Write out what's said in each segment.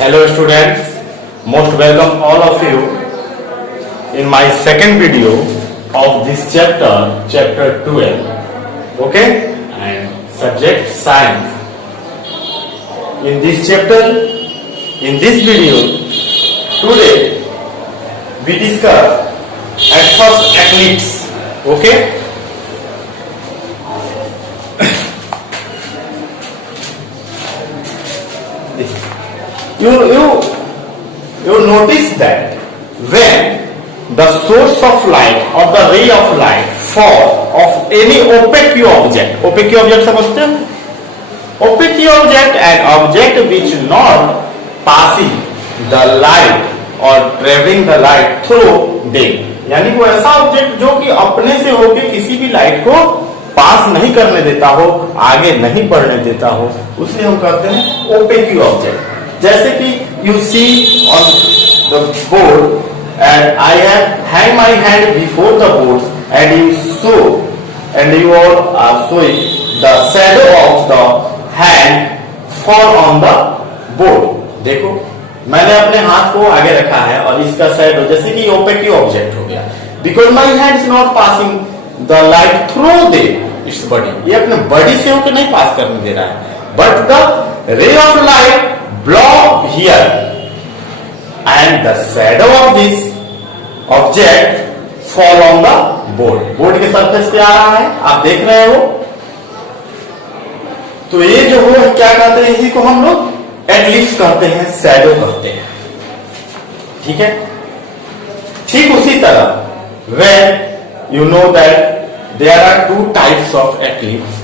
Hello students, most welcome all of you in my second video of this chapter 12, okay, and subject science. In this chapter, in this video, today we discuss at first eclipse, okay. You notice that when the source of light or the ray of light fall of any opaque object समझते हो? Opaque object and object which not passing the light or traveling the light through them, यानी वो ऐसा object जो कि अपने से होके किसी भी लाइट को पास नहीं करने देता हो, आगे नहीं बढ़ने देता हो, उसे हम कहते हैं ओपेक ऑब्जेक्ट. जैसे कि you see on the board and I have hang my hand before the board and you all are showing the shadow of the hand fall on the board. देखो मैंने अपने हाथ को आगे रखा है और इसका शैडो जैसे कि ओपेक ऑब्जेक्ट हो गया, because my hand is not passing the light through its body. ये अपने बॉडी से होकर नहीं पास करने दे रहा है, but the ray of light blow here and the shadow of this object fall on the board. Board के सरफेस पे आ रहा है, आप देख रहे हो. तो ये जो हो क्या कहते हैं, इसी को हम लोग एक्लिप्स कहते हैं, शैडो कहते हैं. ठीक है. ठीक उसी तरह when you know that there are two types of eclipse,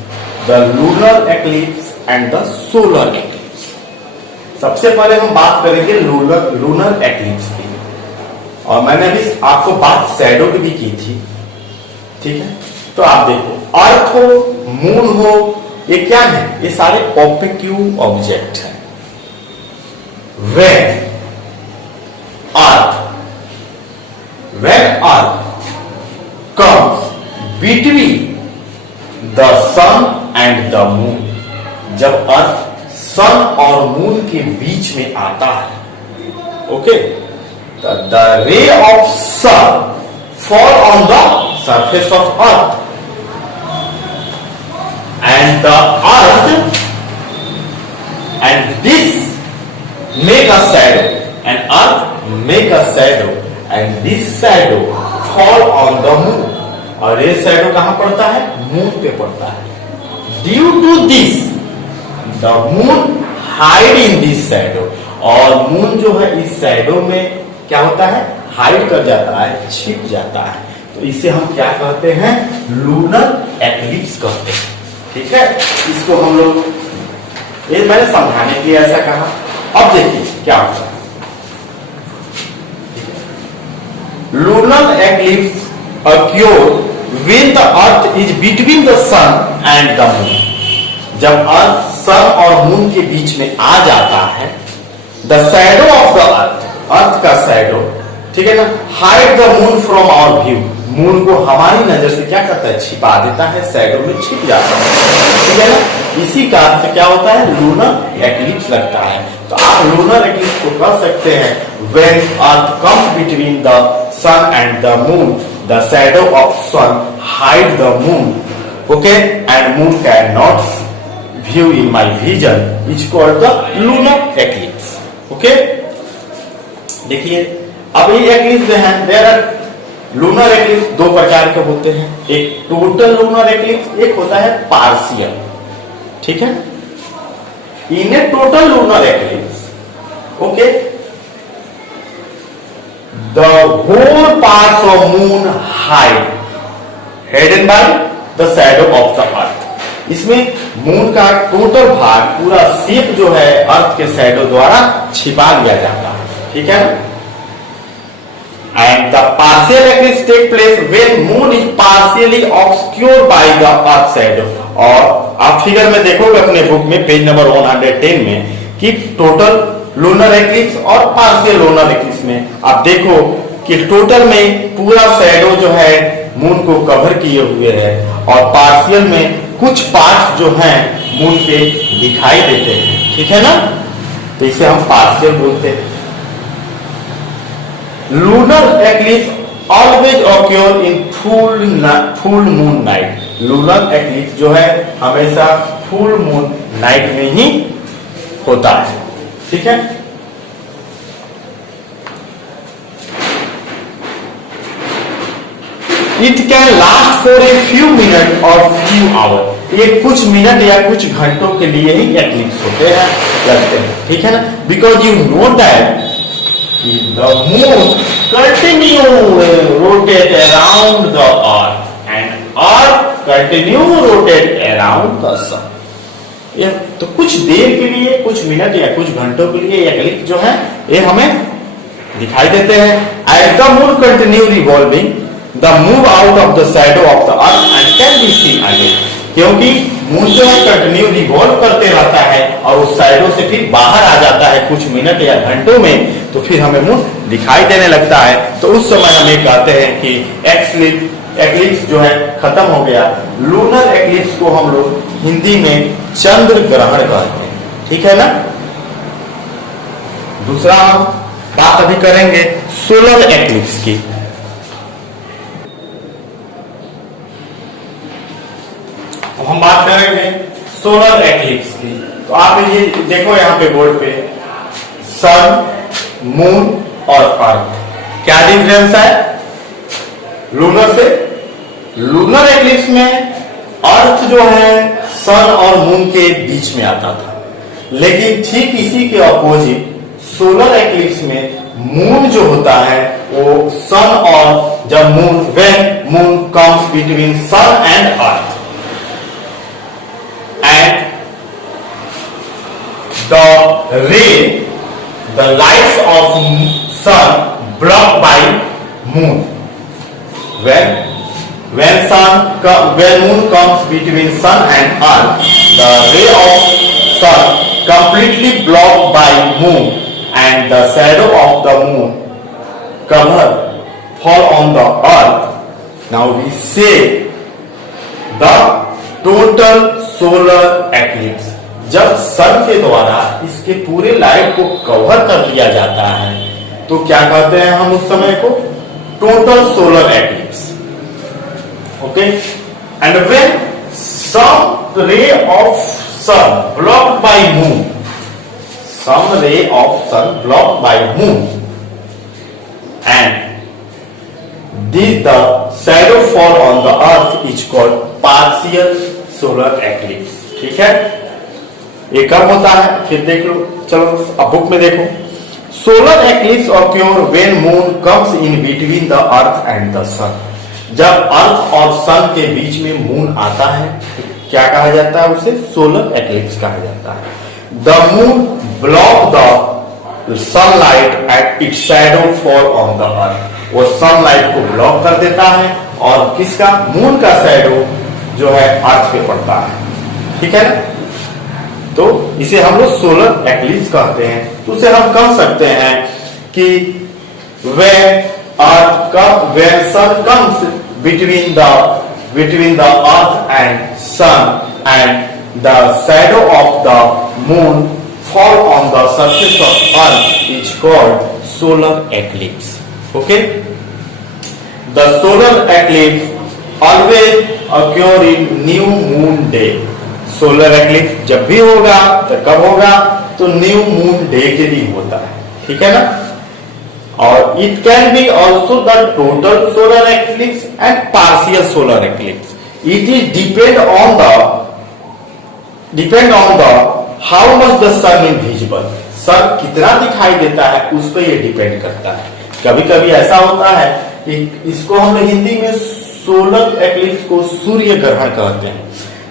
the lunar eclipse and the solar eclipse. सबसे पहले हम बात करेंगे लूनर एक्लिप्स की, और मैंने अभी आपको बात शैडो की भी की थी. ठीक है. तो आप देखो, अर्थ हो, मून हो, ये क्या है, ये सारे ओपेक ऑब्जेक्ट है. when earth comes between the sun and the moon, जब अर्थ सन और मून के बीच में आता है, okay, the ray of sun fall on the surface of earth and the earth and this make a shadow and earth make a shadow and this shadow fall on the moon. और ये shadow कहां पड़ता है, moon पे पड़ता है. Due to this the moon hide in this shadow, और moon जो है इस शैडो में क्या होता है, हाइड कर जाता है, छिप जाता है. तो इसे हम क्या कहते हैं, लूनर एक्लिप्स कहते हैं. ठीक है. इसको हम लोग, ये मैंने समझाने के लिए ऐसा कहा. अब देखिए क्या होता है. Lunar eclipse occur when the earth is between the sun and the moon. जब अर्थ सन और मून के बीच में आ जाता है, the shadow of the earth का शैडो, ठीक है ना, hide the moon from our view, moon को हमारी नजर से क्या करता है, छिपा देता है, शैडो में छिप जाता है. ठीक है ना. इसी कारण से क्या होता है, लूनर एक्लिप्स लगता है. तो आप लूनर एक्लिप्स को कर सकते हैं when earth comes between the sun and the moon, the shadow of sun hide the moon, okay, and moon can not view in my vision is called the lunar eclipse. Okay. देखिए अब ये eclipse जो है, there are lunar eclipse दो प्रकार के होते हैं. एक टोटल लूनर एक्लिप्स, एक होता है पार्शियल. ठीक है. In a total lunar eclipse, okay, the whole parts of moon hide hidden by the shadow of the earth. इसमें मून का टोटल भाग, पूरा शेप जो है अर्थ के शैडो द्वारा छिपा लिया जाता है. ठीक है. And the partial eclipse take place when moon is partially obscured by the earth shadow. और आप फिगर में देखोगे अपने बुक में पेज नंबर 110 में कि टोटल लूनर एक्लिप्स और पार्शियल लूनर एक्लिप्स में आप देखो कि टोटल में पूरा शैडो जो है मून को कवर किए हुए है, और पार्शियल में कुछ पार्ट्स जो हैं मून पे दिखाई देते हैं. ठीक है ना. तो इसे हम पार्शियल बोलते हैं। Lunar eclipse always occur in full moon night. Lunar eclipse जो है हमेशा फुल मून नाइट में ही होता है, ठीक है। It can last for a few minute और फ्यू आवर। ये कुछ मिनट या कुछ घंटों के लिए ही एक्लिप्स होते हैं, लगते हैं, ठीक है ना। Because you know that the moon continue rotate around the earth and earth continue rotate around the sun. ये तो कुछ देर के लिए, कुछ मिनट या कुछ घंटों के लिए एक्लिप्स जो है ये हमें दिखाई देते हैं। As the moon continue revolving the move out of the shadow of the earth and can be seen again. क्योंकि मून जो है कंटिन्यू रिवॉल्व करते रहता है और उस शैडो से फिर बाहर आ जाता है कुछ मिनट या घंटों में, तो फिर हमें मून दिखाई देने लगता है। तो उस समय हम ये कहते हैं कि एक्लिप्स जो है खत्म हो गया। लूनर एक्लिप्स को हम लोग हिंदी में चंद्र ग्रहण कहते हैं, ठीक है ना। दूसरा हम बात अभी करेंगे सोलर एक्लिप्स की। हम बात करेंगे सोलर एक्लिप्स की। तो आप ये देखो यहाँ पे बोर्ड पे सन, मून और अर्थ, क्या डिफरेंस है लूनर से। लूनर एक्लिप्स में अर्थ जो है सन और मून के बीच में आता था, लेकिन ठीक इसी के अपोजिट सोलर एक्लिप्स में मून जो होता है वो सन और जब when moon comes between sun and earth and the lights of sun blocked by moon. When moon comes between sun and earth, the ray of sun completely blocked by moon and the shadow of the moon fall on the earth. Now we say the total solar eclipse. जब सन के द्वारा इसके पूरे light को cover कर दिया जाता है तो क्या कहते हैं हम उस समय को, total solar eclipse. Okay, and when some ray of sun blocked by moon, some ray of sun blocked by moon and the shadow fall on the earth is called partial solar eclipse, ठीक है। ये कब होता है फिर देख लो, चलो अब बुक में देखो। Solar eclipse occur when moon comes in between the earth and the sun. जब अर्थ और सन के बीच में मून आता है तो क्या कहा जाता है, उसे सोलर एक्लिप्स कहा जाता है। The moon block the sunlight and it's shadow fall on the earth. वो सनलाइट को ब्लॉक कर देता है और किसका, मून का शैडो जो है अर्थ पे पड़ता है, ठीक है ना। तो इसे हम लोग सोलर एक्लिप्स कहते हैं। तो उसे हम कह सकते हैं कि when sun comes between the earth and sun and the shadow of the moon fall on the surface of earth is called solar eclipse. Okay, the solar eclipse always occur in new moon day. Solar eclipse जब भी होगा तो कब होगा, तो new moon day के दिन होता है, ठीक है ना। और it can be also the total solar eclipse and partial solar eclipse. It is depend on the how much the sun is visible. Sun कितना दिखाई देता है उस पर यह डिपेंड करता है। कभी कभी ऐसा होता है कि इसको हम हिंदी में सोलर एक्लिप्स को सूर्य ग्रहण कहते हैं।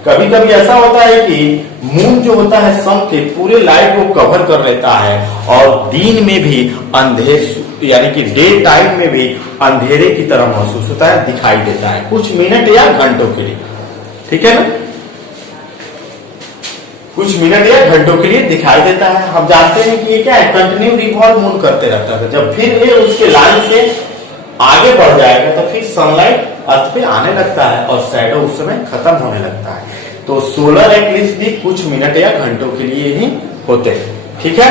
कभी कभी ऐसा होता है कि मून जो होता है सन के पूरे लाइट को कवर कर लेता है और दिन में भी अंधेर यानी कि डे टाइम में भी अंधेरे की तरह महसूस होता है, दिखाई देता है कुछ मिनट या घंटों के लिए, ठीक है ना। कुछ मिनट या घंटों के लिए दिखाई देता है। हम जानते हैं कि ये क्या है, कंटिन्यू रिवॉल्व मून करते रहता है। जब फिर ये उसके लाइन से आगे बढ़ जाएगा तो फिर सनलाइट अर्थ पे आने लगता है और शैडो उस समय खत्म होने लगता है। तो सोलर एक्लिप्स भी कुछ मिनट या घंटों के लिए ही होते हैं, ठीक है।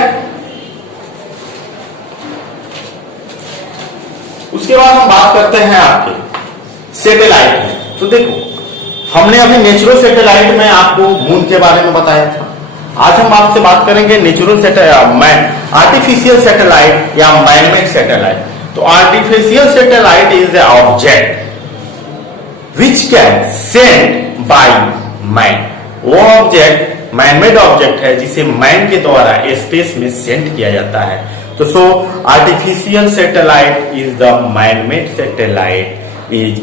करते हैं आपके सैटेलाइट में, तो देखो हमने अभी नेचुरल सैटेलाइट में आपको मून के बारे में बताया था। आज हम आपसे बात करेंगे नेचुरल सैटेलाइट, आर्टिफिशियल सैटेलाइट या मैनमेड सैटेलाइट। तो artificial satellite is a object which can send by man. वो ऑब्जेक्ट मैनमेड ऑब्जेक्ट है जिसे मैन के द्वारा स्पेस में सेंड किया जाता है। तो so artificial satellite is the manmade satellite is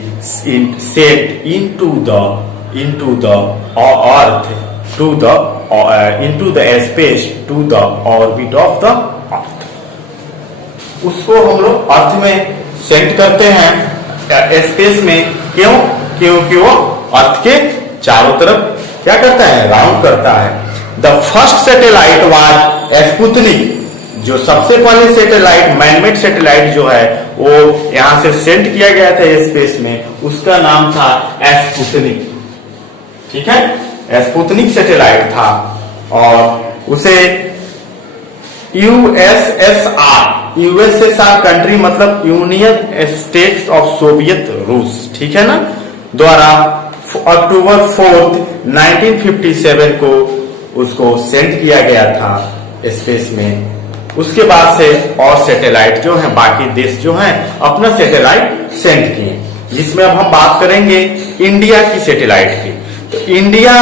sent into the earth into the space to the orbit of the earth। उसको हम लोग अर्थ में सेंड करते हैं स्पेस में। क्यों? क्योंकि वो अर्थ के चारों तरफ क्या करता है, राउंड करता है। The first satellite was Sputnik. जो सबसे पहले सैटेलाइट मैनमेड सैटेलाइट जो है वो यहां से सेंड किया गया था स्पेस में, उसका नाम था स्पुतनिक। ठीक है, स्पुतनिक सैटेलाइट था और उसे यूएसएसआर कंट्री मतलब यूनियन स्टेट्स ऑफ सोवियत रूस, ठीक है ना, द्वारा अक्टूबर 4, 1957 को उसको सेंड किया गया था स्पेस में। उसके बाद से और सैटेलाइट जो हैं बाकी देश जो हैं अपना सैटेलाइट सेंड किए, जिसमें अब हम बात करेंगे इंडिया की सैटेलाइट की। तो India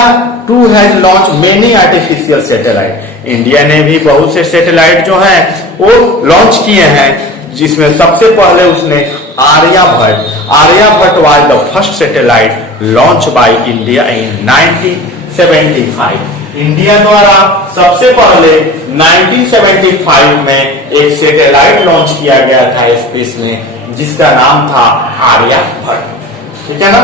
too has launch many artificial satellite. India ने भी बहुत से सैटेलाइट जो हैं वो लॉन्च किए हैं, जिसमें सबसे पहले उसने Aryabhata was the first satellite launch by India in 1975। India द्वारा सबसे पहले 1975 में एक सैटेलाइट लॉन्च किया गया था स्पेस में, जिसका नाम था आर्यभट्ट। ठीक है ना।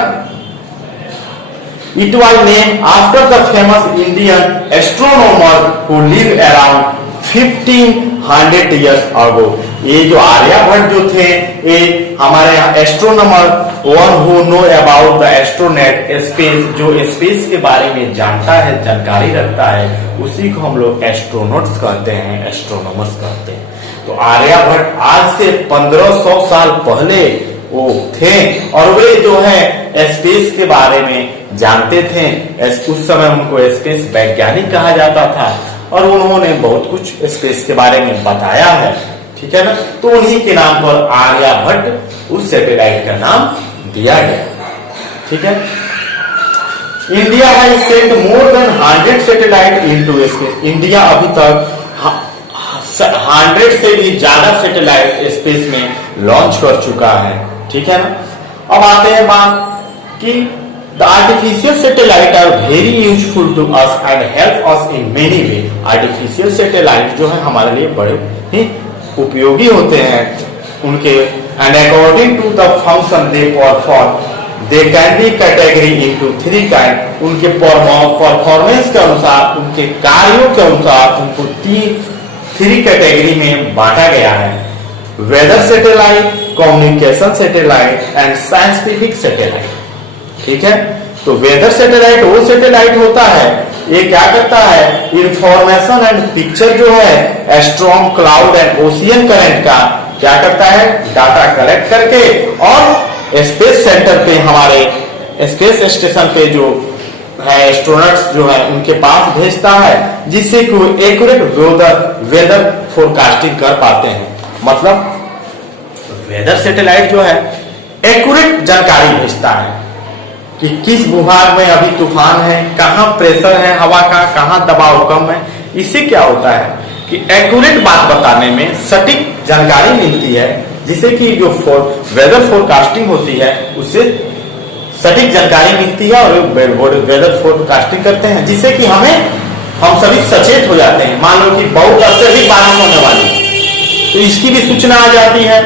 It was name after the famous Indian astronomer who live around 1500 years ago. ये जो आर्यभट्ट जो थे ये हमारे यहाँ astronomer, one who know about the astronaut, space, जो स्पेस के बारे में जानता है, जानकारी रखता है, उसी को हम लोग एस्ट्रोनॉट्स कहते हैं, एस्ट्रोनॉमर्स कहते हैं। तो आर्यभट्ट आज से 1500 साल पहले वो थे और वे जो है स्पेस के बारे में जानते थे। उस समय उनको स्पेस वैज्ञानिक कहा जाता था और उन्होंने बहुत कुछ स्पेस के बारे में बताया है। ठीक है ना। तो उन्हीं के नाम पर आर्यभट्ट उस सैटेलाइट का नाम दिया गया। ठीक है। India has sent more than 100 satellite into space. India अभी तक 100 से भी ज्यादा सैटेलाइट स्पेस में लॉन्च कर चुका है। ठीक है ना। अब आते हैं बात कि the artificial satellite are very useful to us and help us in many way. Artificial satellite जो है हमारे लिए बड़े ही उपयोगी होते हैं। उनके and according to the function they perform they can be category into 3 kind. उनके परफॉर्मेंस के अनुसार, उनके कार्यों के अनुसार उनको 3 कैटेगरी में बांटा गया है। Weather satellite, communication satellite and scientific satellite. ठीक है। तो वेदर सैटेलाइट वो सैटेलाइट होता है, ये क्या करता है, इंफॉर्मेशन एंड पिक्चर जो है strong cloud and ocean current का क्या करता है, डाटा कलेक्ट करके और स्पेस सेंटर पे, हमारे स्पेस स्टेशन पे जो है एस्ट्रोनॉट्स जो है उनके पास भेजता है, जिससे कि वो एक्यूरेट वेदर फोरकास्टिंग कर पाते हैं। मतलब वेदर सैटेलाइट जो है एक्यूरेट जानकारी भेजता है कि किस भूभाग में अभी तूफान है, कहाँ प्रेशर है हवा का, कहाँ दबाव कम है। इससे क्या होता है कि एक्यूरेट बात बताने में सटीक जानकारी मिलती है, जिससे कि जो वेदर फोरकास्टिंग होती है उससे सटीक जानकारी मिलती है और वेदर फोरकास्टिंग करते हैं, जिससे कि हम सभी सचेत हो जाते हैं। मान लो कि बहुत अत्यधिक बारिश होने वाली है तो इसकी भी सूचना आ जाती है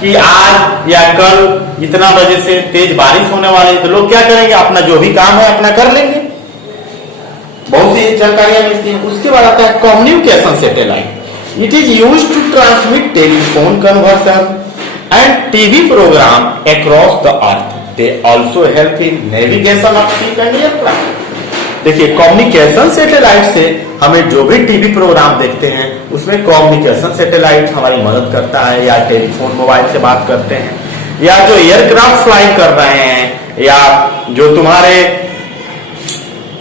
कि आज या कल इतना बजे से तेज बारिश होने वाली है। तो लोग क्या करेंगे, अपना जो भी काम है अपना कर लेंगे। बहुत सी जानकारियां मिलती हैं। उसके बाद आता है communication satellite. It is used to transmit telephone conversion and TV program across the earth. They also help in navigation of ship and aircraft. देखिए, कम्युनिकेशन सैटेलाइट से हमें जो भी टीवी प्रोग्राम देखते हैं उसमें कम्युनिकेशन सैटेलाइट हमारी मदद करता है, या टेलीफोन मोबाइल से बात करते हैं, या जो एयरक्राफ्ट फ्लाइंग कर रहे हैं या जो तुम्हारे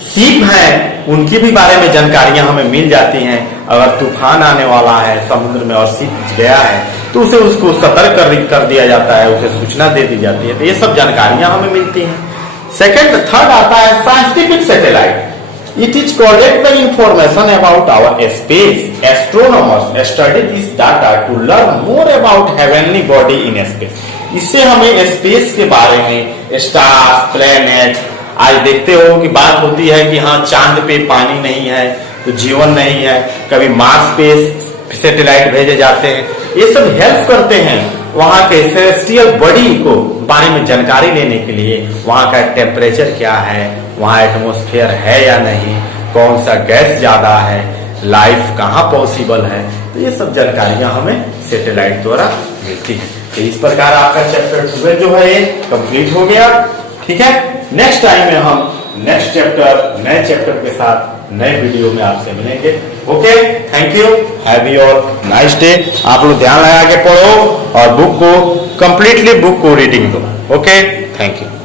शिप हैं उनकी भी बारे में जानकारियां हमें मिल जाती हैं। अगर तूफान आने वाला है समुद्र में और शिप गया है तो उसे उसको सतर्क कर दिया जाता है, उसे सूचना दे दी जाती है। तो ये सब जानकारियां हमें मिलती हैं। सेकंड थर्ड आता है scientific satellite. It is collect the information about our space. Astronomers study this data to learn more about heavenly body in space. इससे हमें स्पेस के बारे में, स्टार्स, प्लैनेट, आज देखते हो कि बात होती है कि हाँ चांद पे पानी नहीं है तो जीवन नहीं है, कभी मार्स पे सैटेलाइट भेजे जाते हैं। ये सब हेल्प करते हैं वहां के सेलेस्टियल बॉडी को बारे में जानकारी लेने के लिए। वहां का टेम्परेचर क्या है, वहां एटमॉस्फेयर है या नहीं, कौन सा गैस ज्यादा है, लाइफ कहाँ पॉसिबल है, तो ये सब जानकारियां हमें सैटेलाइट द्वारा मिलती है। तो इस प्रकार आपका चैप्टर 12 जो है ये कंप्लीट हो गया। ठीक है, नेक्स्ट टाइम में हम नेक्स्ट चैप्टर नए चैप्टर के साथ नए वीडियो में आपसे मिलेंगे। Okay, thank you, have your nice day. आप लोग ध्यान लगा के पढ़ो और बुक को कंप्लीटली बुक को रीडिंग दो। Okay, thank you.